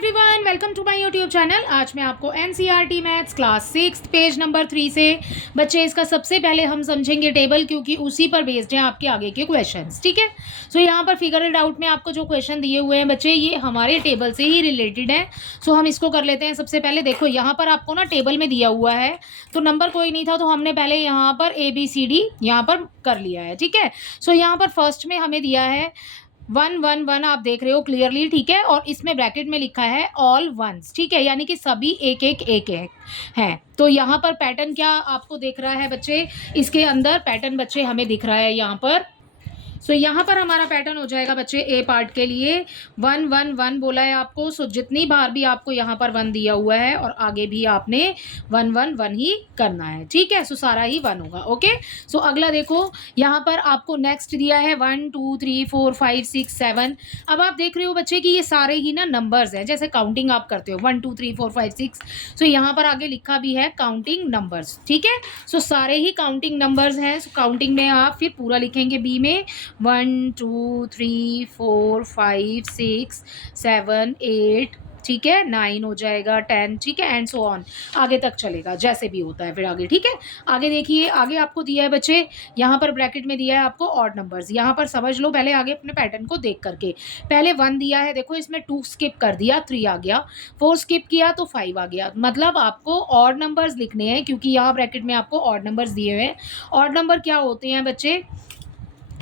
Everyone, welcome to my YouTube channel. आज मैं आपको NCERT maths class 6 page number 3 से बच्चे इसका सबसे पहले हम समझेंगे टेबल, क्योंकि उसी पर बेस्ड है आपके आगे के क्वेश्चंस। ठीक है, सो यहाँ पर फिगर इट आउट में आपको जो क्वेश्चन दिए हुए हैं बच्चे, ये हमारे टेबल से ही रिलेटेड है। सो हम इसको कर लेते हैं। सबसे पहले देखो, यहाँ पर आपको ना टेबल में दिया हुआ है, तो नंबर कोई नहीं था, तो हमने पहले यहाँ पर ABCD यहाँ पर कर लिया है। ठीक है, सो यहाँ पर फर्स्ट में हमें दिया है 1 1 1, आप देख रहे हो क्लियरली। ठीक है, और इसमें ब्रैकेट में लिखा है ऑल वंस। ठीक है, यानी कि सभी एक एक एक एक हैं। तो यहाँ पर पैटर्न क्या आपको दिख रहा है बच्चे, इसके अंदर पैटर्न बच्चे हमें दिख रहा है यहाँ पर। सो यहाँ पर हमारा पैटर्न हो जाएगा बच्चे ए पार्ट के लिए 1 1 1 बोला है आपको। सो जितनी बार भी आपको यहाँ पर 1 दिया हुआ है और आगे भी आपने 1 1 1 ही करना है। ठीक है, सो सारा ही 1 होगा। ओके, सो अगला देखो, यहाँ पर आपको नेक्स्ट दिया है 1 2 3 4 5 6 7। अब आप देख रहे हो बच्चे कि ये सारे ही ना नंबर्स हैं, जैसे काउंटिंग आप करते हो 1 2 3 4 5 6। सो यहाँ पर आगे लिखा भी है काउंटिंग नंबर्स। ठीक है, सो सारे ही काउंटिंग नंबर्स हैं। सो काउंटिंग में आप फिर पूरा लिखेंगे बी में 1 2 3 4 5 6 7 8। ठीक है, 9 हो जाएगा, 10। ठीक है, एंड सो ऑन, आगे तक चलेगा जैसे भी होता है फिर आगे। ठीक है, आगे देखिए, आगे आपको दिया है बच्चे, यहाँ पर ब्रैकेट में दिया है आपको ऑड नंबर्स। यहाँ पर समझ लो पहले आगे अपने पैटर्न को देख करके। पहले 1 दिया है, देखो इसमें 2 स्किप कर दिया, 3 आ गया। 4 स्किप किया तो 5 आ गया। मतलब आपको ऑड नंबर्स लिखने हैं, क्योंकि यहाँ ब्रैकेट में आपको ऑड नंबर्स दिए हुए हैं। ऑड नंबर क्या होते हैं बच्चे,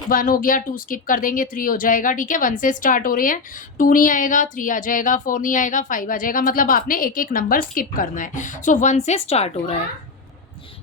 1 हो गया, 2 स्किप कर देंगे, 3 हो जाएगा। ठीक है, 1 से स्टार्ट हो रहे हैं, 2 नहीं आएगा, 3 आ जाएगा, 4 नहीं आएगा, 5 आ जाएगा। मतलब आपने एक एक नंबर स्किप करना है। सो 1 से स्टार्ट हो रहा है।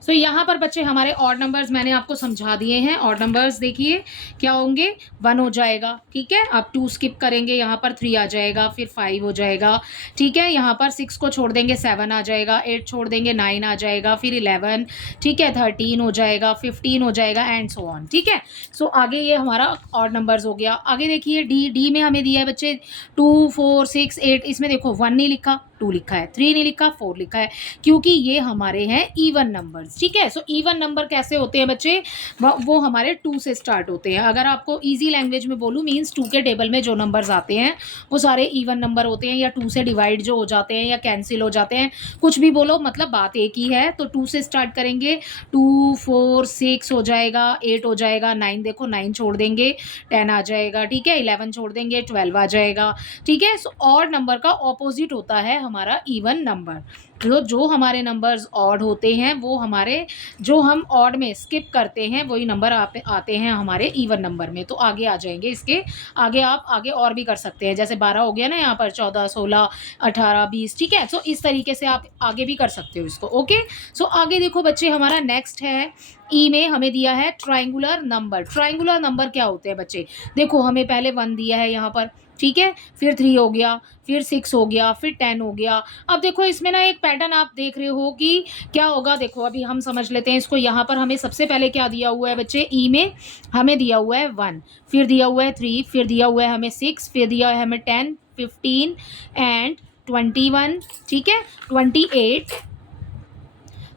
सो यहाँ पर बच्चे हमारे ऑड नंबर्स मैंने आपको समझा दिए हैं। ऑड नंबर्स देखिए क्या होंगे, 1 हो जाएगा। ठीक है, आप 2 स्किप करेंगे, यहाँ पर 3 आ जाएगा, फिर 5 हो जाएगा। ठीक है, यहाँ पर 6 को छोड़ देंगे, 7 आ जाएगा, 8 छोड़ देंगे, 9 आ जाएगा, फिर 11। ठीक है, 13 हो जाएगा, 15 हो जाएगा, एंड सो ऑन। ठीक है, सो आगे ये हमारा ऑड नंबर्स हो गया। आगे देखिए डी में हमें दिया है बच्चे 2 4 6 8। इसमें देखो 1 नहीं लिखा, 2 लिखा है, 3 नहीं लिखा, 4 लिखा है, क्योंकि ये हमारे हैं इवन नंबर्स। ठीक है, सो इवन नंबर कैसे होते हैं बच्चे, वो हमारे 2 से स्टार्ट होते हैं। अगर आपको इजी लैंग्वेज में बोलूँ, मीन्स 2 के टेबल में जो नंबर्स आते हैं वो सारे इवन नंबर होते हैं, या 2 से डिवाइड जो हो जाते हैं या कैंसिल हो जाते हैं, कुछ भी बोलो, मतलब बात एक ही है। तो 2 से स्टार्ट करेंगे, 2 4 6 हो जाएगा, 8 हो जाएगा, 9 देखो 9 छोड़ देंगे, 10 आ जाएगा। ठीक है, 11 छोड़ देंगे, 12 आ जाएगा। ठीक है, सो ऑड नंबर का ऑपोजिट होता है हमारा इवन नंबर। तो जो हमारे नंबर्स ऑड होते हैं, वो हमारे, जो हम ऑड में स्किप करते हैं, वही नंबर आते हैं हमारे इवन नंबर में। तो आगे आ जाएंगे, इसके आगे आप आगे और भी कर सकते हैं, जैसे 12 हो गया ना, यहाँ पर 14 16 18 20। ठीक है, सो इस तरीके से आप आगे भी कर सकते हो इसको। ओके, सो आगे देखो बच्चे, हमारा नेक्स्ट है ई में हमें दिया है ट्राइंगुलर नंबर। ट्राइंगुलर नंबर क्या होते हैं बच्चे, देखो हमें पहले 1 दिया है यहाँ पर। ठीक है, फिर 3 हो गया, फिर 6 हो गया, फिर 10 हो गया। अब देखो इसमें ना एक पैटर्न आप देख रहे हो कि क्या होगा। देखो अभी हम समझ लेते हैं इसको। यहाँ पर हमें सबसे पहले क्या दिया हुआ है बच्चे, ई में हमें दिया हुआ है 1, फिर दिया हुआ है 3, फिर दिया हुआ है हमें 6, फिर दिया है हमें 10 15 एंड 21। ठीक है, 28।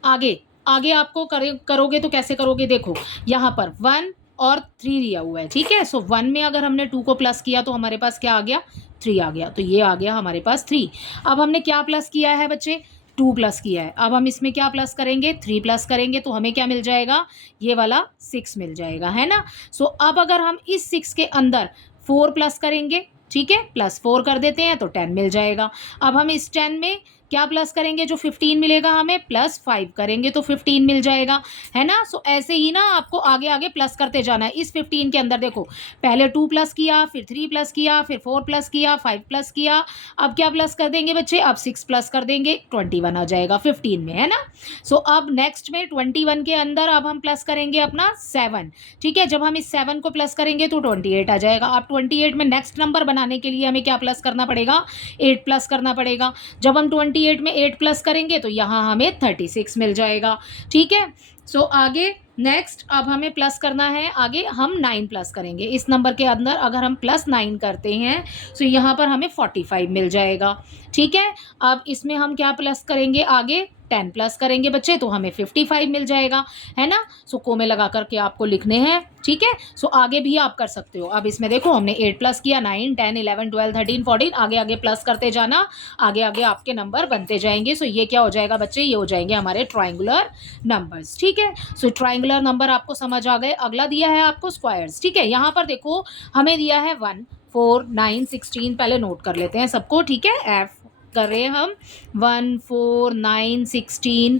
आगे आगे आपको करोगे तो कैसे करोगे, देखो यहाँ पर 1 और 3 दिया हुआ है। ठीक है, सो 1 में अगर हमने 2 को प्लस किया तो हमारे पास क्या आ गया, 3 आ गया। तो ये आ गया हमारे पास 3। अब हमने क्या प्लस किया है बच्चे, 2 प्लस किया है। अब हम इसमें क्या प्लस करेंगे, 3 प्लस करेंगे, तो हमें क्या मिल जाएगा, ये वाला 6 मिल जाएगा, है ना। सो अब अगर हम इस 6 के अंदर 4 प्लस करेंगे, ठीक है, +4 कर देते हैं, तो 10 मिल जाएगा। अब हम इस 10 में क्या प्लस करेंगे, जो 15 मिलेगा हमें, +5 करेंगे तो 15 मिल जाएगा, है ना। सो ऐसे ही ना आपको आगे आगे प्लस करते जाना है। इस 15 के अंदर देखो, पहले 2 प्लस किया, फिर 3 प्लस किया, फिर 4 प्लस किया, 5 प्लस किया। अब क्या प्लस कर देंगे बच्चे, अब 6 प्लस कर देंगे, 21 आ जाएगा 15 में, है ना। सो अब नेक्स्ट में 21 के अंदर अब हम प्लस करेंगे अपना 7। ठीक है, जब हम इस 7 को प्लस करेंगे तो 28 आ जाएगा। अब 28 में नेक्स्ट नंबर बनाने के लिए हमें क्या प्लस करना पड़ेगा, 8 प्लस करना पड़ेगा। जब हम 28 में 8 प्लस करेंगे तो यहाँ हमें 36 मिल जाएगा। ठीक है, सो आगे नेक्स्ट अब हमें प्लस करना है, आगे हम 9 प्लस करेंगे। इस नंबर के अंदर अगर हम +9 करते हैं तो यहाँ पर हमें 45 मिल जाएगा। ठीक है, अब इसमें हम क्या प्लस करेंगे, आगे 10 प्लस करेंगे बच्चे तो हमें 55 मिल जाएगा, है ना। सो कोमे लगा करके आपको लिखने हैं, ठीक है। सो आगे भी आप कर सकते हो। अब इसमें देखो हमने 8 प्लस किया, 9 10 11 12 13 14, आगे आगे प्लस करते जाना, आगे आगे आपके नंबर बनते जाएंगे। सो ये क्या हो जाएगा बच्चे, ये हो जाएंगे हमारे ट्राइंगुलर नंबर्स, ठीक है। सो ट्राइंगुलर नंबर आपको समझ आ गए। अगला दिया है आपको स्क्वायर्स, ठीक है। यहाँ पर देखो हमें दिया है 1 4 9 16, पहले नोट कर लेते हैं सबको, ठीक है। एफ कर रहे हैं हम 1 4 9 16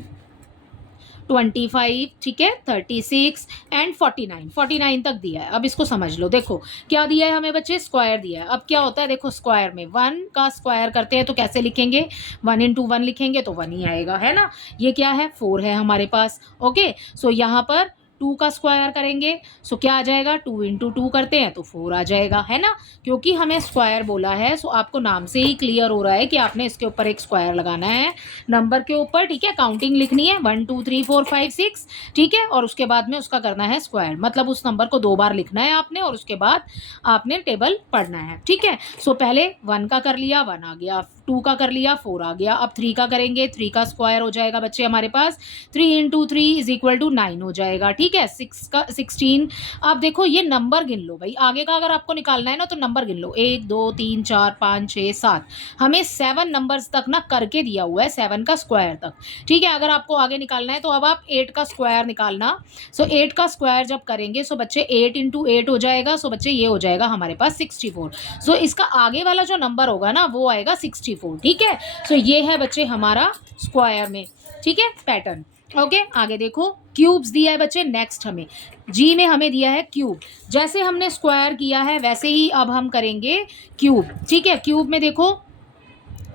25, ठीक है, 36 एंड 49 तक दिया है। अब इसको समझ लो, देखो क्या दिया है हमें बच्चे, स्क्वायर दिया है। अब क्या होता है देखो, स्क्वायर में 1 का स्क्वायर करते हैं तो कैसे लिखेंगे, 1 इंटू 1 लिखेंगे तो 1 ही आएगा, है ना। ये क्या है, 4 है हमारे पास, ओके। सो यहाँ पर 2 का स्क्वायर करेंगे, सो क्या आ जाएगा, 2 इंटू 2 करते हैं तो 4 आ जाएगा, है ना। क्योंकि हमें स्क्वायर बोला है, सो आपको नाम से ही क्लियर हो रहा है कि आपने इसके ऊपर एक स्क्वायर लगाना है नंबर के ऊपर, ठीक है। काउंटिंग लिखनी है 1 2 3 4 5 6, ठीक है। और उसके बाद में उसका करना है स्क्वायर, मतलब उस नंबर को 2 बार लिखना है आपने और उसके बाद आपने टेबल पढ़ना है, ठीक है। सो पहले 1 का कर लिया, 1 आ गया, 2 का कर लिया, 4 आ गया। अब 3 का करेंगे, 3 का स्क्वायर हो जाएगा बच्चे हमारे पास 3 इंटू 3 इज इक्वल टू 9 हो जाएगा, ठीक है। 6 का 16। अब देखो ये नंबर गिन लो भाई, आगे का अगर आपको निकालना है ना तो नंबर गिन लो, 1 2 3 4 5 6 7, हमें 7 नंबर्स तक ना करके दिया हुआ है, 7 का स्क्वायर तक, ठीक है। अगर आपको आगे निकालना है तो अब आप 8 का स्क्वायर निकालना। सो 8 का स्क्वायर जब करेंगे सो बच्चे 8 इंटू 8 हो जाएगा, सो बच्चे ये हो जाएगा हमारे पास 64। सो इसका आगे वाला जो नंबर होगा ना वो आएगा 64, ठीक है। सो ये है बच्चे हमारा स्क्वायर में, ठीक है, पैटर्न, ओके। आगे देखो क्यूब्स दिया है बच्चे, नेक्स्ट हमें जी में हमें दिया है क्यूब। जैसे हमने स्क्वायर किया है वैसे ही अब हम करेंगे क्यूब, ठीक है। क्यूब में देखो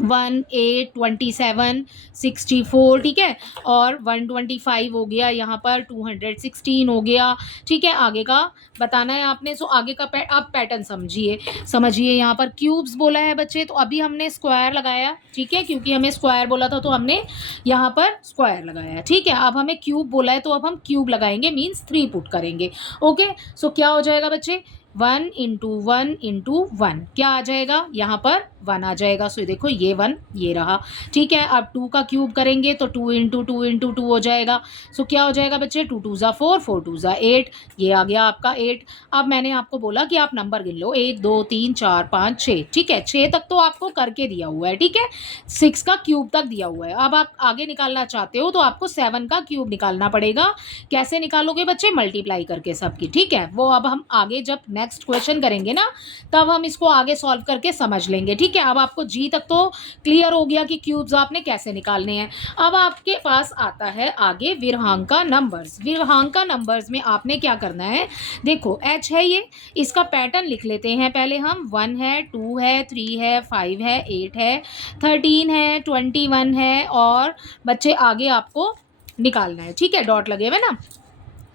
1 8 27 64, ठीक है। और 125 हो गया, यहाँ पर 216 हो गया, ठीक है। आगे का बताना है आपने, सो आगे का आप पैटर्न समझिए यहाँ पर क्यूब्स बोला है बच्चे, तो अभी हमने स्क्वायर लगाया, ठीक है, क्योंकि हमें स्क्वायर बोला था तो हमने यहाँ पर स्क्वायर लगाया, ठीक है। अब हमें क्यूब बोला है तो अब हम क्यूब लगाएंगे, मीन्स 3 पुट करेंगे, ओके। सो क्या हो जाएगा बच्चे, 1 इंटू 1 इंटू 1 क्या आ जाएगा, यहाँ पर 1 आ जाएगा। सो देखो ये 1 ये रहा, ठीक है। अब 2 का क्यूब करेंगे तो 2 इंटू 2 इंटू 2 हो जाएगा। सो क्या हो जाएगा बच्चे, 2 2 ज़ा 4 4 2 ज़ा 8, ये आ गया आपका 8। अब मैंने आपको बोला कि आप नंबर गिन लो, 1 2 3 4 5 6, ठीक है। 6 तक तो आपको करके दिया हुआ है, ठीक है। 6 का क्यूब तक दिया हुआ है। अब आप आगे निकालना चाहते हो तो आपको 7 का क्यूब निकालना पड़ेगा। कैसे निकालोगे बच्चे, मल्टीप्लाई करके सबकी, ठीक है। वो अब हम आगे जब नेक्स्ट क्वेश्चन करेंगे ना तब हम इसको आगे सॉल्व करके समझ लेंगे, ठीक है। अब आपको जी तक तो क्लियर हो गया कि क्यूब्स आपने कैसे निकालने हैं। अब आपके पास आता है आगे विरहांका नंबर्स। विरहांका नंबर्स में आपने क्या करना है, देखो एच है ये, इसका पैटर्न लिख लेते हैं पहले हम। 1 है, 2 है, 3 है, 5 है, 8 है, 13 है, 21 है, और बच्चे आगे आपको निकालना है, ठीक है, डॉट लगे हुए ना।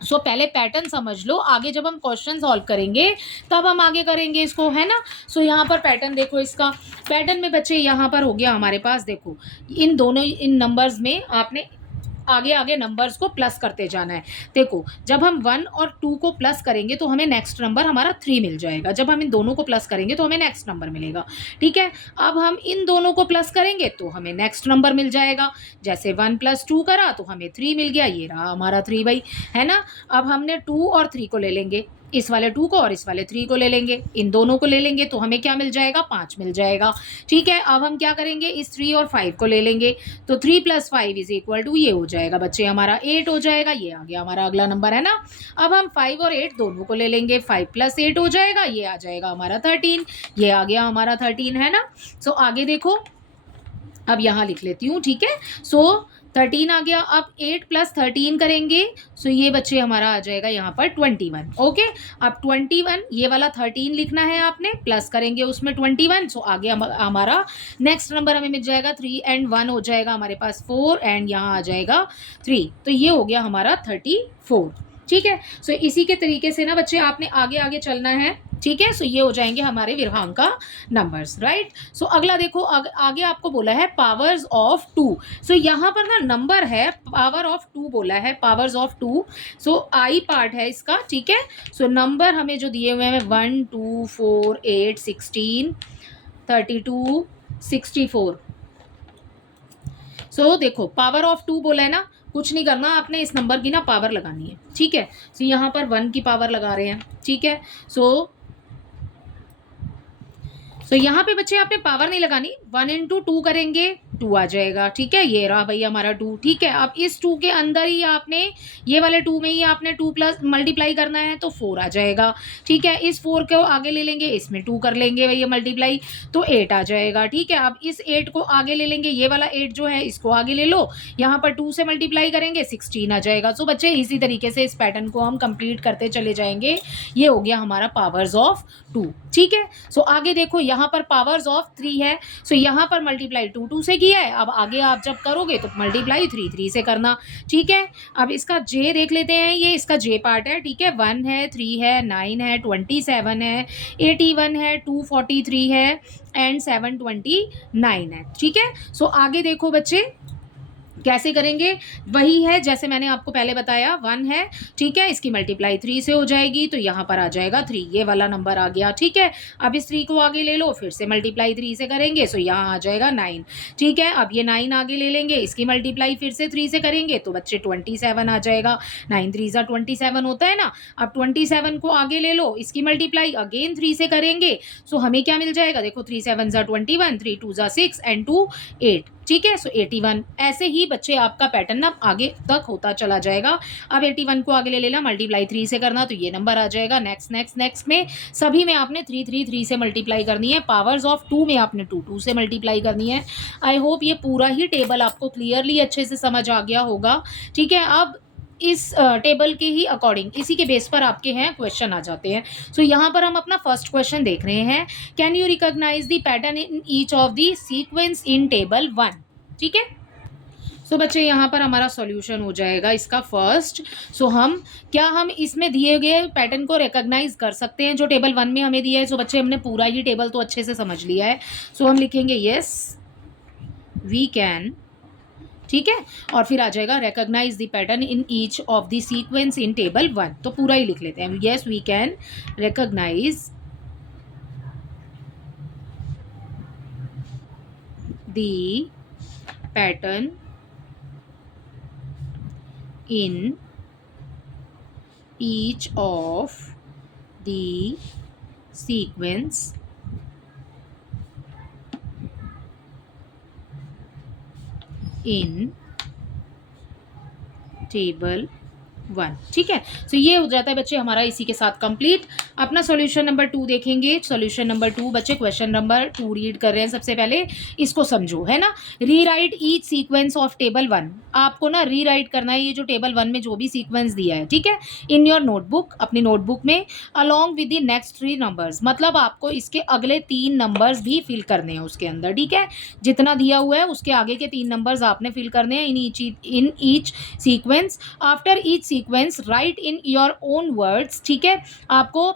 सो पहले पैटर्न समझ लो, आगे जब हम क्वेश्चन सॉल्व करेंगे तब हम आगे करेंगे इसको, है ना। सो यहाँ पर पैटर्न देखो, इसका पैटर्न में बच्चे यहाँ पर हो गया हमारे पास, देखो इन दोनों इन नंबर्स में आपने आगे आगे नंबर्स को प्लस करते जाना है। देखो जब हम 1 और 2 को प्लस करेंगे तो हमें नेक्स्ट नंबर हमारा 3 मिल जाएगा, जब हम इन दोनों को प्लस करेंगे तो हमें नेक्स्ट नंबर मिलेगा, ठीक है। अब हम इन दोनों को प्लस करेंगे तो हमें नेक्स्ट नंबर मिल जाएगा। जैसे 1 + 2 करा तो हमें 3 मिल गया, ये रहा हमारा 3 भाई, है ना। अब हमने 2 और 3 को ले लेंगे, इस वाले 2 को और इस वाले 3 को ले लेंगे, इन दोनों को ले लेंगे तो हमें क्या मिल जाएगा, 5 मिल जाएगा, ठीक है। अब हम क्या करेंगे, इस 3 और 5 को ले लेंगे तो 3 + 5 इज इक्वल टू ये हो जाएगा बच्चे हमारा 8 हो जाएगा, ये आ गया हमारा अगला नंबर, है ना। अब हम 5 और 8 दोनों को ले लेंगे, 5 + 8 हो जाएगा, ये आ जाएगा हमारा 13, ये आ गया हमारा 13, है ना। सो आगे देखो, अब यहाँ लिख लेती हूँ, ठीक है। सो 13 आ गया। अब 8 + 13 करेंगे, सो ये बच्चे हमारा आ जाएगा यहाँ पर 21, ओके। अब 21 ये वाला 13 लिखना है आपने, प्लस करेंगे उसमें 21, सो आगे हमारा नेक्स्ट नंबर हमें मिल जाएगा 3 एंड 1 हो जाएगा हमारे पास 4 एंड यहाँ आ जाएगा 3, तो ये हो गया हमारा 34, ठीक है। सो इसी के तरीके से ना बच्चे आपने आगे आगे चलना है, ठीक है। सो ये हो जाएंगे हमारे विरहांका नंबर्स, राइट। सो अगला देखो, आगे आपको बोला है पावर्स ऑफ 2। सो यहाँ पर ना नंबर है, पावर ऑफ 2 बोला है, powers of 2, so I part है इसका, ठीक है। सो नंबर हमें जो दिए हुए हैं 1 2 4 8 16 32 64, सो देखो पावर ऑफ 2 बोला है ना, कुछ नहीं करना आपने, इस नंबर की ना पावर लगानी है, ठीक है। सो यहाँ पर 1 की पावर लगा रहे हैं, ठीक है। सो यहाँ पे बच्चे आपने पावर नहीं लगानी, 1 इंटू 2 करेंगे 2 आ जाएगा, ठीक है। ये रहा भाई हमारा 2, ठीक है। अब इस 2 के अंदर ही आपने ये वाले 2 में ही आपने 2 प्लस मल्टीप्लाई करना है तो 4 आ जाएगा, ठीक है। इस 4 को आगे ले लेंगे, इसमें 2 कर लेंगे भैया मल्टीप्लाई तो 8 आ जाएगा, ठीक है। अब इस 8 को आगे ले लेंगे, ये वाला 8 जो है इसको आगे ले लो, यहाँ पर 2 से मल्टीप्लाई करेंगे 16 आ जाएगा। सो बच्चे इसी तरीके से इस पैटर्न को हम कंप्लीट करते चले जाएंगे। ये हो गया हमारा पावर्स ऑफ 2, ठीक है। सो आगे देखो यहाँ पर पावर्स ऑफ 3 है, सो यहाँ पर मल्टीप्लाई 2 2 से किया है, अब आगे आप जब करोगे तो मल्टीप्लाई 3 3 से करना, ठीक है। अब इसका जे देख लेते हैं, ये इसका जे पार्ट है, ठीक है। 1 है, 3 है, 9 है, 27 है, 81 है, 243 है एंड 729 है, ठीक है। सो आगे देखो बच्चे कैसे करेंगे, वही है जैसे मैंने आपको पहले बताया, 1 है, ठीक है। इसकी मल्टीप्लाई 3 से हो जाएगी तो यहाँ पर आ जाएगा 3, ये वाला नंबर आ गया, ठीक है। अब इस 3 को आगे ले लो, फिर से मल्टीप्लाई 3 से करेंगे सो यहाँ आ जाएगा 9, ठीक है। अब ये 9 आगे ले लेंगे, इसकी मल्टीप्लाई फिर से 3 से करेंगे तो बच्चे 27 आ जाएगा, 9 3 सा 27 होता है ना। अब 27 को आगे ले लो, इसकी मल्टीप्लाई अगेन 3 से करेंगे सो हमें क्या मिल जाएगा, देखो 3 7 सा 21, 3 2 सा 6 एंड 2 8, ठीक है। सो 81, ऐसे ही बच्चे आपका पैटर्न ना आगे तक होता चला जाएगा। अब 81 को आगे ले लेना, मल्टीप्लाई 3 से करना तो ये नंबर आ जाएगा। नेक्स्ट नेक्स्ट नेक्स्ट में सभी में आपने 3 3 3 से मल्टीप्लाई करनी है, पावर्स ऑफ 2 में आपने 2 2 से मल्टीप्लाई करनी है। आई होप ये पूरा ही टेबल आपको क्लियरली अच्छे से समझ आ गया होगा, ठीक है। अब इस टेबल के ही अकॉर्डिंग इसी के बेस पर आपके हैं क्वेश्चन आ जाते हैं। सो यहाँ पर हम अपना फर्स्ट क्वेश्चन देख रहे हैं, can you recognise the pattern in each of the sequence in table 1, ठीक है। सो बच्चे यहाँ पर हमारा सॉल्यूशन हो जाएगा इसका फर्स्ट। सो हम इसमें दिए गए पैटर्न को रिकॉग्नाइज कर सकते हैं जो टेबल 1 में हमें दिया है। सो बच्चे हमने पूरा ही टेबल तो अच्छे से समझ लिया है, सो हम लिखेंगे यस वी कैन, ठीक है। और फिर आ जाएगा recognise the pattern in each of the sequence in table 1, तो पूरा ही लिख लेते हैं, yes we can recognise the pattern in each of the sequence in table 1, ठीक है। सो ये हो जाता है बच्चे हमारा इसी के साथ कंप्लीट। अपना सॉल्यूशन नंबर 2 देखेंगे। सॉल्यूशन नंबर 2 बच्चे क्वेश्चन नंबर 2 रीड कर रहे हैं, सबसे पहले इसको समझो, है ना। Rewrite each sequence of table 1, आपको ना रीराइट करना है ये जो टेबल 1 में जो भी सीक्वेंस दिया है, ठीक है, इन योर नोटबुक, अपनी नोटबुक में, along with the next 3 numbers, मतलब आपको इसके अगले 3 नंबर्स भी फिल करने हैं उसके अंदर, ठीक है। जितना दिया हुआ है उसके आगे के 3 नंबर्स आपने फिल करने हैं in each sequence. After each sequence right in your own words, ठीक है। आपको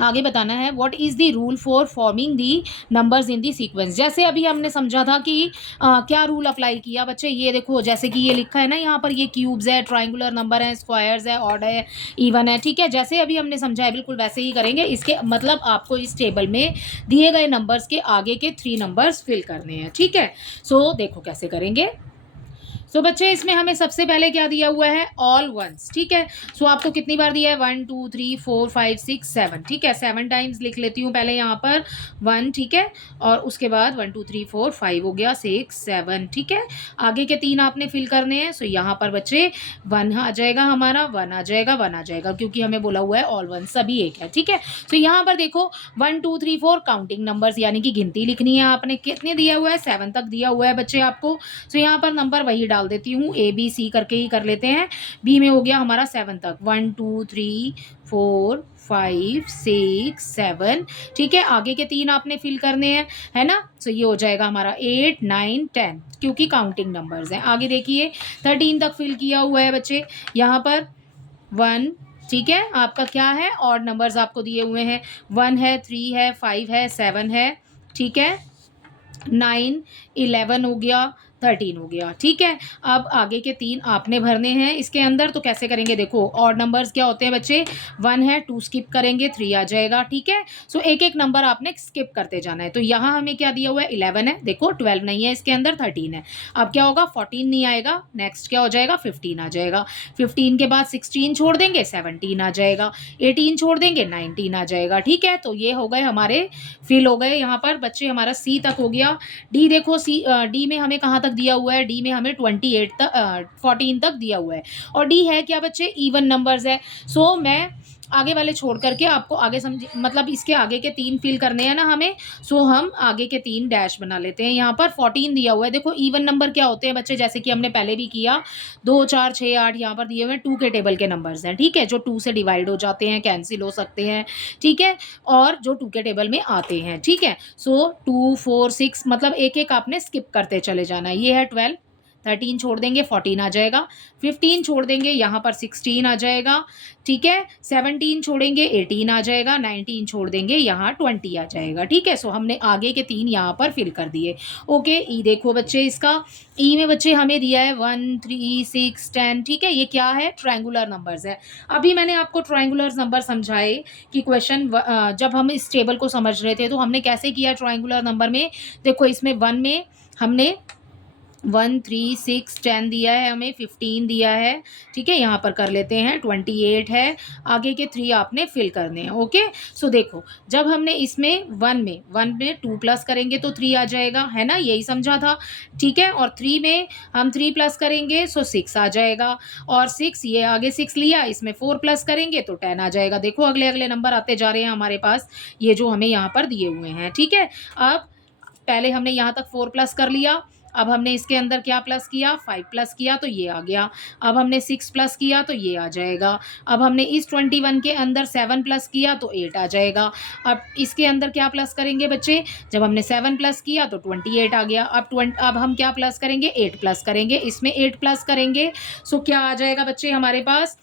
आगे बताना है what is the rule for forming the numbers in the sequence. जैसे अभी हमने समझा था कि क्या रूल अप्लाई किया बच्चे, ये देखो जैसे कि ये लिखा है ना यहाँ पर, ये क्यूब्स है, ट्राइंगुलर नंबर है, स्क्वायर्स है, ऑड है, इवन है, ठीक है। जैसे अभी हमने समझा है बिल्कुल वैसे ही करेंगे। इसके मतलब आपको इस टेबल में दिए गए नंबर्स के आगे के 3 नंबर्स फिल करने हैं, ठीक है। सो देखो कैसे करेंगे। सो बच्चे इसमें हमें सबसे पहले क्या दिया हुआ है, ऑल वंस, ठीक है। सो आपको कितनी बार दिया है, 1 2 3 4 5 6 7, ठीक है। 7 टाइम्स लिख लेती हूँ पहले यहाँ पर 1, ठीक है। और उसके बाद 1 2 3 4 5 हो गया, 6 7, ठीक है। आगे के 3 आपने फिल करने हैं। सो यहाँ पर बच्चे 1 आ जाएगा हमारा, 1 आ जाएगा, 1 आ जाएगा, क्योंकि हमें बोला हुआ है ऑल वन सभी एक है, ठीक है। सो यहाँ पर देखो 1 2 3 4 काउंटिंग नंबर्स यानी कि गिनती लिखनी है आपने, कितने दिया हुआ है, 7 तक दिया हुआ है बच्चे आपको। सो यहाँ पर नंबर वही डाल देती हूँ, ए बी सी करके ही कर लेते हैं। बी में हो गया हमारा 7 तक, 1 2 3 4 5 6 7, ठीक है। आगे के 3 आपने फिल करने हैं, है ना। सो ये हो जाएगा हमारा 8 9 10, क्योंकि काउंटिंग नंबर्स हैं। आगे देखिए 13 तक फिल किया हुआ है बच्चे, यहाँ पर 1, ठीक है। आपका क्या है, ऑड नंबर्स आपको दिए हुए हैं, 1 है, 3 है, 5 है, 7 है, ठीक है। 9 11 हो गया, 13 हो गया, ठीक है। अब आगे के 3 आपने भरने हैं इसके अंदर, तो कैसे करेंगे देखो, ऑड नंबर्स क्या होते हैं बच्चे, 1 है, 2 स्किप करेंगे 3 आ जाएगा, ठीक है। सो एक एक नंबर आपने स्किप करते जाना है। तो यहाँ हमें क्या दिया हुआ है, 11 है, देखो 12 नहीं है इसके अंदर, 13 है। अब क्या होगा, 14 नहीं आएगा, नेक्स्ट क्या हो जाएगा, 15 आ जाएगा। 15 के बाद 16 छोड़ देंगे, 17 आ जाएगा। 18 छोड़ देंगे, 19 आ जाएगा, ठीक है। तो ये हो गए हमारे, फिल हो गए यहाँ पर बच्चे, हमारा सी तक हो गया। डी देखो, डी में हमें कहाँ तक दिया हुआ है, डी में हमें 28 तक 14 तक दिया हुआ है। और डी है क्या बच्चे, इवन नंबर्स है। सो मैं आगे वाले छोड़ करके आपको आगे समझ, मतलब इसके आगे के 3 फिल करने हैं ना हमें। सो हम आगे के 3 डैश बना लेते हैं। यहाँ पर 14 दिया हुआ है, देखो इवन नंबर क्या होते हैं बच्चे, जैसे कि हमने पहले भी किया, 2 4 6 8 यहाँ पर दिए हुए हैं, 2 के टेबल के नंबर्स हैं, ठीक है, जो 2 से डिवाइड हो जाते हैं, कैंसिल हो सकते हैं, ठीक है, और जो 2 के टेबल में आते हैं, ठीक है। सो 2 4 6 मतलब एक एक आपने स्किप करते चले जाना है। ये है 12, 13 छोड़ देंगे, 14 आ जाएगा। 15 छोड़ देंगे, यहाँ पर 16 आ जाएगा, ठीक है। 17 छोड़ेंगे, 18 आ जाएगा। 19 छोड़ देंगे, यहाँ 20 आ जाएगा, ठीक है। सो हमने आगे के 3 यहाँ पर फिल कर दिए। ओके, ई देखो बच्चे, इसका ई में बच्चे हमें दिया है 1 3 6 10, ठीक है। ये क्या है, ट्रायंगुलर नंबर्स है। अभी मैंने आपको ट्रायंगुलर नंबर समझाए कि क्वेश्चन जब हम इस टेबल को समझ रहे थे तो हमने कैसे किया ट्रायंगुलर नंबर में। देखो इसमें 1 में हमने 1 3 6 10 दिया है, हमें 15 दिया है, ठीक है। यहाँ पर कर लेते हैं 28 है, आगे के 3 आपने फिल करने हैं। ओके, सो देखो जब हमने इसमें 1 में 2 प्लस करेंगे तो 3 आ जाएगा, है ना, यही समझा था, ठीक है। और 3 में हम 3 प्लस करेंगे सो 6 आ जाएगा। और 6, ये आगे 6 लिया, इसमें 4 प्लस करेंगे तो 10 आ जाएगा। देखो अगले अगले नंबर आते जा रहे हैं हमारे पास, ये जो हमें यहाँ पर दिए हुए हैं, ठीक है। अब पहले हमने यहाँ तक 4 प्लस कर लिया, अब हमने इसके अंदर क्या प्लस किया, 5 प्लस किया तो ये आ गया। अब हमने 6 प्लस किया तो ये आ जाएगा। अब हमने इस 21 के अंदर 7 प्लस किया तो 8 आ जाएगा। अब इसके अंदर क्या प्लस करेंगे बच्चे, जब हमने 7 प्लस किया तो 28 आ गया। अब हम क्या प्लस करेंगे, 8 प्लस करेंगे, इसमें 8 प्लस करेंगे। सो क्या आ जाएगा बच्चे हमारे पास,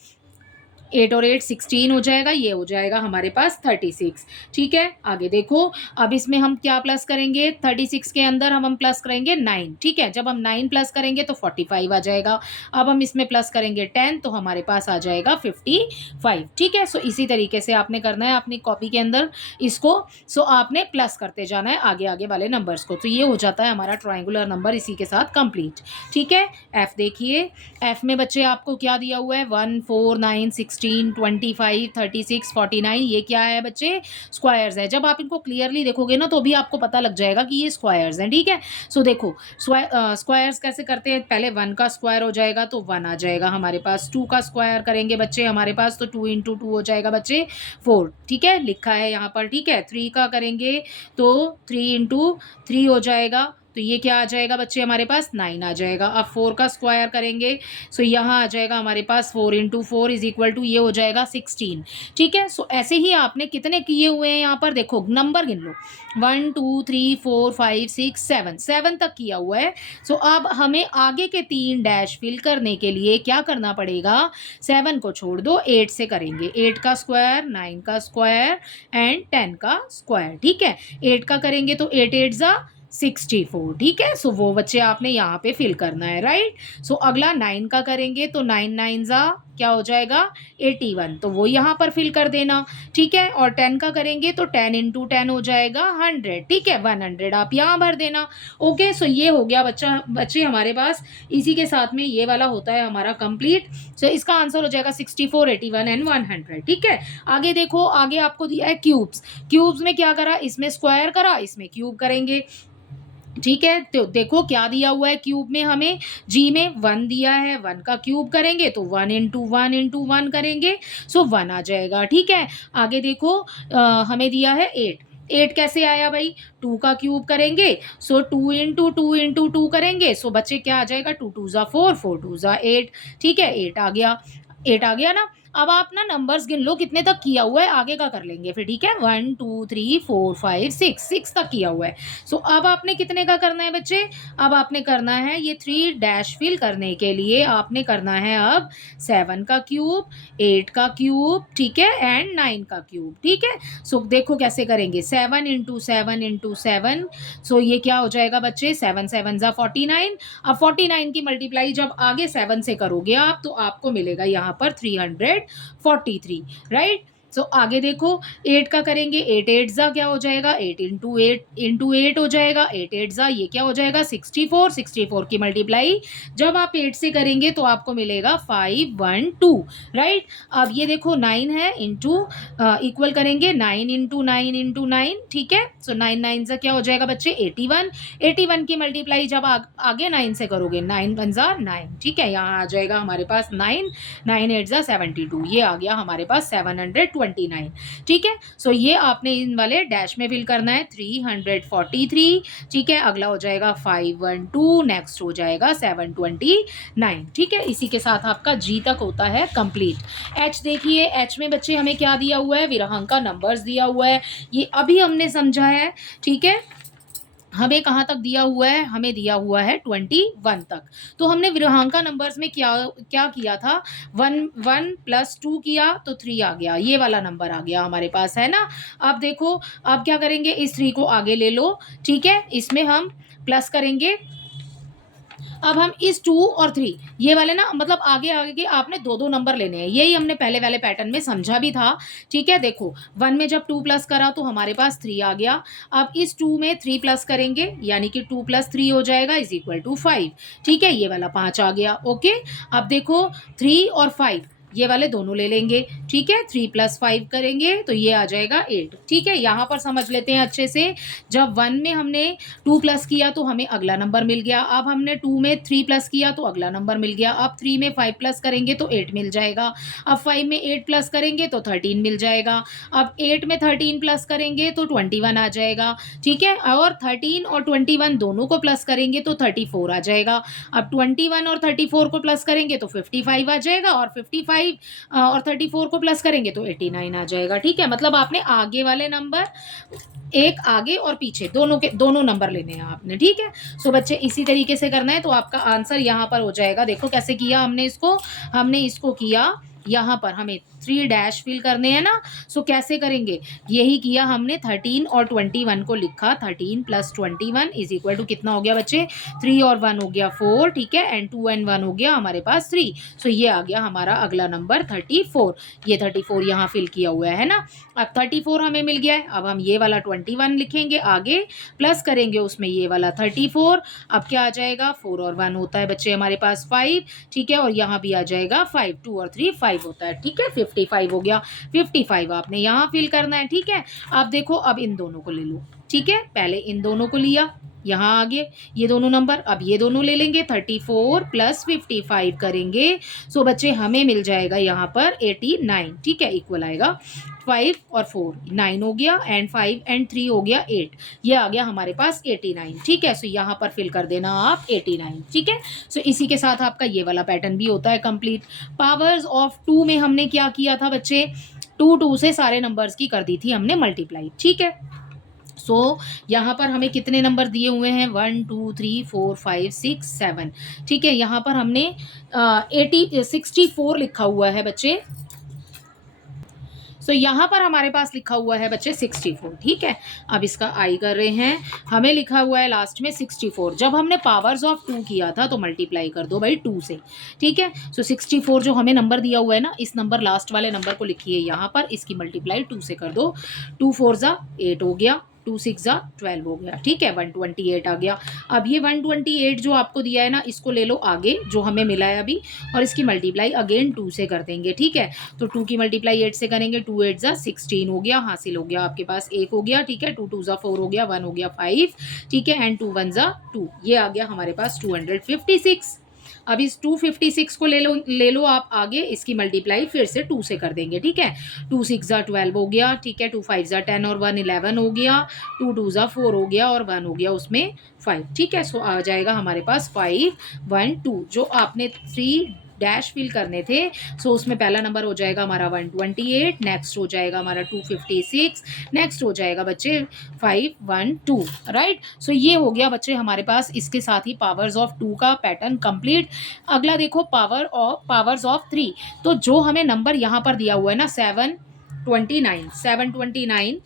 8 और 8 16 हो जाएगा, ये हो जाएगा हमारे पास 36, ठीक है। आगे देखो, अब इसमें हम क्या प्लस करेंगे, 36 के अंदर हम प्लस करेंगे 9, ठीक है। जब हम 9 प्लस करेंगे तो 45 आ जाएगा। अब हम इसमें प्लस करेंगे 10 तो हमारे पास आ जाएगा 55, ठीक है। सो इसी तरीके से आपने करना है अपनी कॉपी के अंदर इसको। सो आपने प्लस करते जाना है आगे आगे वाले नंबर्स को। तो ये हो जाता है हमारा ट्रायंगुलर नंबर इसी के साथ कंप्लीट, ठीक है। एफ देखिए, एफ में बच्चे आपको क्या दिया हुआ है, 1 4 9 16 25 36 49, ये क्या है बच्चे, स्क्वायर्स है। जब आप इनको क्लियरली देखोगे ना तो भी आपको पता लग जाएगा कि ये स्क्वायर्स हैं, ठीक है। सो देखो स्क्वायर्स कैसे करते हैं, पहले 1 का स्क्वायर हो जाएगा तो 1 आ जाएगा हमारे पास। 2 का स्क्वायर करेंगे बच्चे हमारे पास तो 2 इंटू 2 हो जाएगा बच्चे 4, ठीक है, लिखा है यहाँ पर, ठीक है। 3 का करेंगे तो 3 इंटू 3 हो जाएगा, तो ये क्या आ जाएगा बच्चे हमारे पास, 9 आ जाएगा। अब 4 का स्क्वायर करेंगे सो यहाँ आ जाएगा हमारे पास 4 इंटू 4 इज इक्वल टू, ये हो जाएगा 16, ठीक है। सो ऐसे ही आपने कितने किए हुए हैं यहाँ पर, देखो नंबर गिन लो, 1 2 3 4 5 6 7, 7 तक किया हुआ है। सो अब हमें आगे के 3 डैश फिल करने के लिए क्या करना पड़ेगा, 7 को छोड़ दो, 8 से करेंगे, 8 का स्क्वायर, 9 का स्क्वायर एंड 10 का स्क्वायर, ठीक है। 8 का करेंगे तो 8 8 जा 64, ठीक है। सो वो बच्चे आपने यहाँ पे फिल करना है, राइट। सो अगला 9 का करेंगे तो 9 9 जा क्या हो जाएगा, 81, तो वो यहाँ पर फिल कर देना, ठीक है। और 10 का करेंगे तो 10 इंटू 10 हो जाएगा 100, ठीक है, 100 आप यहाँ भर देना। ओके, सो ये हो गया बच्चे हमारे पास, इसी के साथ में ये वाला होता है हमारा कंप्लीट। सो इसका आंसर हो जाएगा 64 81 एंड 100, ठीक है। आगे देखो, आगे आपको दिया है क्यूब्स। क्यूब्स में क्या करा, इसमें स्क्वायर करा, इसमें क्यूब करेंगे, ठीक है। तो देखो क्या दिया हुआ है क्यूब में, हमें जी में 1 दिया है, 1 का क्यूब करेंगे तो 1 इंटू 1 इंटू 1 करेंगे सो 1 आ जाएगा, ठीक है। आगे देखो हमें दिया है 8, 8 कैसे आया भाई, 2 का क्यूब करेंगे सो 2 इंटू 2 इंटू 2 करेंगे सो बच्चे क्या आ जाएगा, 2 2 ज़ा 4 4 2 ज़ा 8, ठीक है, 8 आ गया, 8 आ गया ना। अब आप ना नंबर्स गिन लो कितने तक किया हुआ है, आगे का कर लेंगे फिर, ठीक है। 1 2 3 4 5 6 तक किया हुआ है। सो अब आपने कितने का करना है बच्चे, अब आपने करना है ये 3 डैश फिल करने के लिए आपने करना है अब 7 का क्यूब, 8 का क्यूब, ठीक है, एंड 9 का क्यूब, ठीक है। सो देखो कैसे करेंगे, 7 इंटू 7 इंटू 7, सो ये क्या हो जाएगा बच्चे, 7 7 ज़ा 49। अब 49 की मल्टीप्लाई जब आगे 7 से करोगे आप तो आपको मिलेगा यहाँ पर 343, राइट। सो आगे देखो 8 का करेंगे, 8 8 ज़ा क्या हो जाएगा, 8 हो जाएगा, 8 8 ज़ा ये क्या हो जाएगा 64, 64 की मल्टीप्लाई जब आप 8 से करेंगे तो आपको मिलेगा 512, राइट। अब ये देखो 9 है इंटू इक्वल करेंगे 9 इंटू 9 इंटू 9, ठीक है। सो 9 9 ज़ा क्या हो जाएगा बच्चे 81, 81 की मल्टीप्लाई जब आगे 9 से करोगे 9 1 ज़ा 9, ठीक है। यहाँ आ जाएगा हमारे पास 9, 9 8 ज़ा 72, ये आ गया हमारे पास 729, ठीक है। सो ये आपने इन वाले डैश में फिल करना है 343, ठीक है। अगला हो जाएगा 512, नेक्स्ट हो जाएगा 729, ठीक है। इसी के साथ आपका जी तक होता है कंप्लीट। एच देखिए, एच में बच्चे हमें क्या दिया हुआ है, विरहांक का नंबर्स दिया हुआ है, ये अभी हमने समझा है, ठीक है। हमें कहाँ तक दिया हुआ है, हमें दिया हुआ है 21 तक। तो हमने विरहांका नंबर्स में क्या क्या किया था, 1 1 प्लस 2 किया तो 3 आ गया, ये वाला नंबर आ गया हमारे पास, है ना। अब देखो अब क्या करेंगे, इस 3 को आगे ले लो, ठीक है, इसमें हम प्लस करेंगे। अब हम इस 2 और 3 ये वाले ना मतलब आगे आगे के आपने दो दो नंबर लेने हैं, यही हमने पहले वाले पैटर्न में समझा भी था, ठीक है। देखो 1 में जब 2 प्लस करा तो हमारे पास 3 आ गया। अब इस 2 में 3 प्लस करेंगे यानी कि 2 प्लस 3 हो जाएगा इज इक्वल टू 5, ठीक है, ये वाला 5 आ गया, ओके। अब देखो 3 और 5 ये वाले दोनों ले लेंगे, ठीक है, 3 प्लस 5 करेंगे तो ये आ जाएगा 8, ठीक है। यहाँ पर समझ लेते हैं अच्छे से, जब 1 में हमने 2 प्लस किया तो हमें अगला नंबर मिल गया, अब हमने 2 में 3 प्लस किया तो अगला नंबर मिल गया, अब 3 में 5 प्लस करेंगे तो 8 मिल जाएगा, अब 5 में 8 प्लस करेंगे तो 13 मिल जाएगा, अब 8 में 13 प्लस करेंगे तो 21 आ जाएगा, ठीक है। और 13 और 21 दोनों को प्लस करेंगे तो 34 आ जाएगा, अब 21 और 34 को प्लस करेंगे तो 55 आ जाएगा, और 55 और 34 को प्लस करेंगे तो 89 आ जाएगा, ठीक है। मतलब आपने आगे वाले नंबर एक आगे और पीछे दोनों के दोनों नंबर लेने हैं आपने, ठीक है। सो बच्चे इसी तरीके से करना है तो आपका आंसर यहाँ पर हो जाएगा। देखो कैसे किया हमने इसको किया, यहाँ पर हमें 3 डैश फिल करने हैं ना, सो कैसे करेंगे, यही किया हमने, 13 और 21 को लिखा, 13 प्लस 21 इज इक्वल टू कितना हो गया बच्चे, 3 और 1 हो गया 4, ठीक है, एंड 2 एंड 1 हो गया हमारे पास 3। सो ये आ गया हमारा अगला नंबर 34, ये 34 यहाँ फिल किया हुआ है ना। अब 34 हमें मिल गया है, अब हम ये वाला 21 लिखेंगे आगे, प्लस करेंगे उसमें ये वाला 34, अब क्या आ जाएगा, 4 और 1 होता है बच्चे हमारे पास 5, ठीक है, और यहाँ भी आ जाएगा 5, 2 और 3 5 होता है, ठीक है, 55 हो गया, 55 आपने यहाँ फिल करना है, ठीक है। अब देखो अब इन दोनों को ले लो, ठीक है, पहले इन दोनों को लिया, यहाँ आगे ये दोनों नंबर, अब ये दोनों ले लेंगे, 34 प्लस 55 करेंगे, सो बच्चे हमें मिल जाएगा यहाँ पर 89, ठीक है, इक्वल आएगा 5 और 4 9 हो गया, एंड 5 एंड 3 हो गया 8, ये आ गया हमारे पास 89, ठीक है। सो यहाँ पर फिल कर देना आप 89, ठीक है। सो इसी के साथ आपका ये वाला पैटर्न भी होता है कंप्लीट। पावर्स ऑफ 2 में हमने क्या किया था बच्चे, 2 से सारे नंबर्स की कर दी थी हमने मल्टीप्लाई, ठीक है। सो यहाँ पर हमें कितने नंबर दिए हुए हैं, 1 2 3 4 5 6 7, ठीक है। यहाँ पर हमने 64 लिखा हुआ है बच्चे, सो यहाँ पर हमारे पास लिखा हुआ है बच्चे 64, ठीक है। अब इसका आई कर रहे हैं, हमें लिखा हुआ है लास्ट में 64, जब हमने पावर्स ऑफ 2 किया था तो मल्टीप्लाई कर दो भाई 2 से, ठीक है। सो 64 जो हमें नंबर दिया हुआ है ना, इस नंबर लास्ट वाले नंबर को लिखिए यहाँ पर, इसकी मल्टीप्लाई 2 से कर दो, 2 4 ज़ा 8 हो गया, 2 6 ज़ा 12 हो गया, ठीक है, 128 आ गया। अब ये 128 जो आपको दिया है ना, इसको ले लो आगे जो हमें मिला है अभी, और इसकी मल्टीप्लाई अगेन 2 से कर देंगे, ठीक है। तो 2 की मल्टीप्लाई 8 से करेंगे, 2 8 ज़ा 16 हो गया, हासिल हो गया आपके पास 1 हो गया, ठीक है, 2 2 ज़ा 4 हो गया, 1 हो गया 5, ठीक है, एंड 2 1 ज़ा 2, ये आ गया हमारे पास 256। अब इस 256 को ले लो आप आगे, इसकी मल्टीप्लाई फिर से 2 से कर देंगे, ठीक है, 2 6 ज़ा 12 हो गया, ठीक है, 2 5 ज़ा 10 और 1 11 हो गया, 2 2 ज़ा 4 हो गया, और 1 हो गया उसमें 5, ठीक है। सो आ जाएगा हमारे पास 5 1 2, जो आपने 3 डैश फिल करने थे। सो उसमें पहला नंबर हो जाएगा हमारा 128, नेक्स्ट हो जाएगा हमारा 256, नेक्स्ट हो जाएगा बच्चे 512, राइट। सो ये हो गया बच्चे हमारे पास इसके साथ ही पावर्स ऑफ 2 का पैटर्न कंप्लीट। अगला देखो पावर्स ऑफ 3। तो जो हमें नंबर यहाँ पर दिया हुआ है ना 729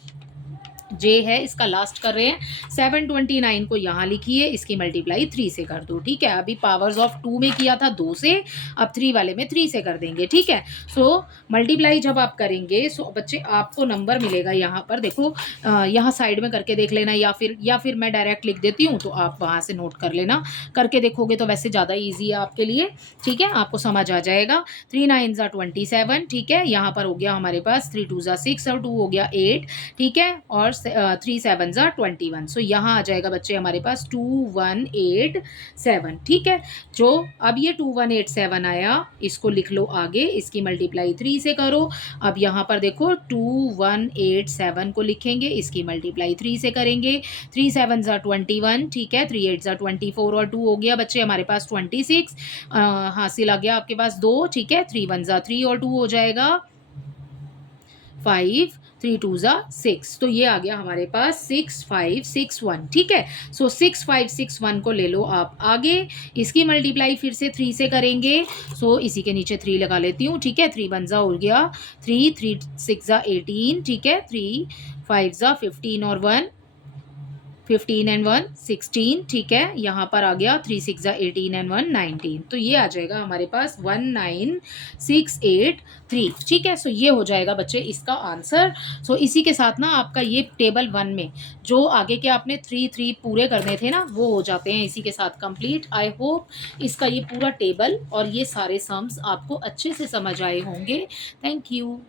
जे है इसका लास्ट कर रहे हैं। 729 को यहाँ लिखिए, इसकी मल्टीप्लाई 3 से कर दो, ठीक है। अभी पावर्स ऑफ 2 में किया था 2 से, अब 3 वाले में 3 से कर देंगे, ठीक है। सो मल्टीप्लाई जब आप करेंगे सो बच्चे आपको नंबर मिलेगा यहाँ पर, देखो यहाँ साइड में करके देख लेना, या फिर मैं डायरेक्ट लिख देती हूँ तो आप वहाँ से नोट कर लेना। करके देखोगे तो वैसे ज़्यादा ईजी है आपके लिए, ठीक है, आपको समझ आ जाएगा। 3 9 27, ठीक है। यहाँ पर हो गया हमारे पास 3 2 6 और 2 हो गया 8, ठीक है। और 3 7 21। सो यहाँ आ जाएगा बच्चे हमारे पास 2187, ठीक है। जो अब ये 2187 आया, इसको लिख लो आगे, इसकी मल्टीप्लाई 3 से करो। अब यहाँ पर देखो 2187 को लिखेंगे, इसकी मल्टीप्लाई 3 से करेंगे। 3 7 21, ठीक है। 3 8 24 और 2 हो गया बच्चे हमारे पास 26। हासिल आ गया आपके पास 2, ठीक है। 3 1 3 और 2 हो जाएगा 5, 3 2 6। तो ये आ गया हमारे पास 6561, ठीक है। सो 6561 को ले लो आप आगे, इसकी मल्टीप्लाई फिर से 3 से करेंगे। सो इसी के नीचे 3 लगा लेती हूँ, ठीक है। 3 1 हो गया 3, 3 6 18, ठीक है। 3 5 15 और 1 15 एंड 1 16, ठीक है। यहाँ पर आ गया 3 6 18 एंड 1 19। तो ये आ जाएगा हमारे पास 19683, ठीक है। सो ये हो जाएगा बच्चे इसका आंसर। सो इसी के साथ ना आपका ये टेबल 1 में जो आगे के आपने 3 3 पूरे करने थे ना, वो हो जाते हैं इसी के साथ कंप्लीट। आई होप इसका ये पूरा टेबल और ये सारे सम्स आपको अच्छे से समझ आए होंगे। Thank you.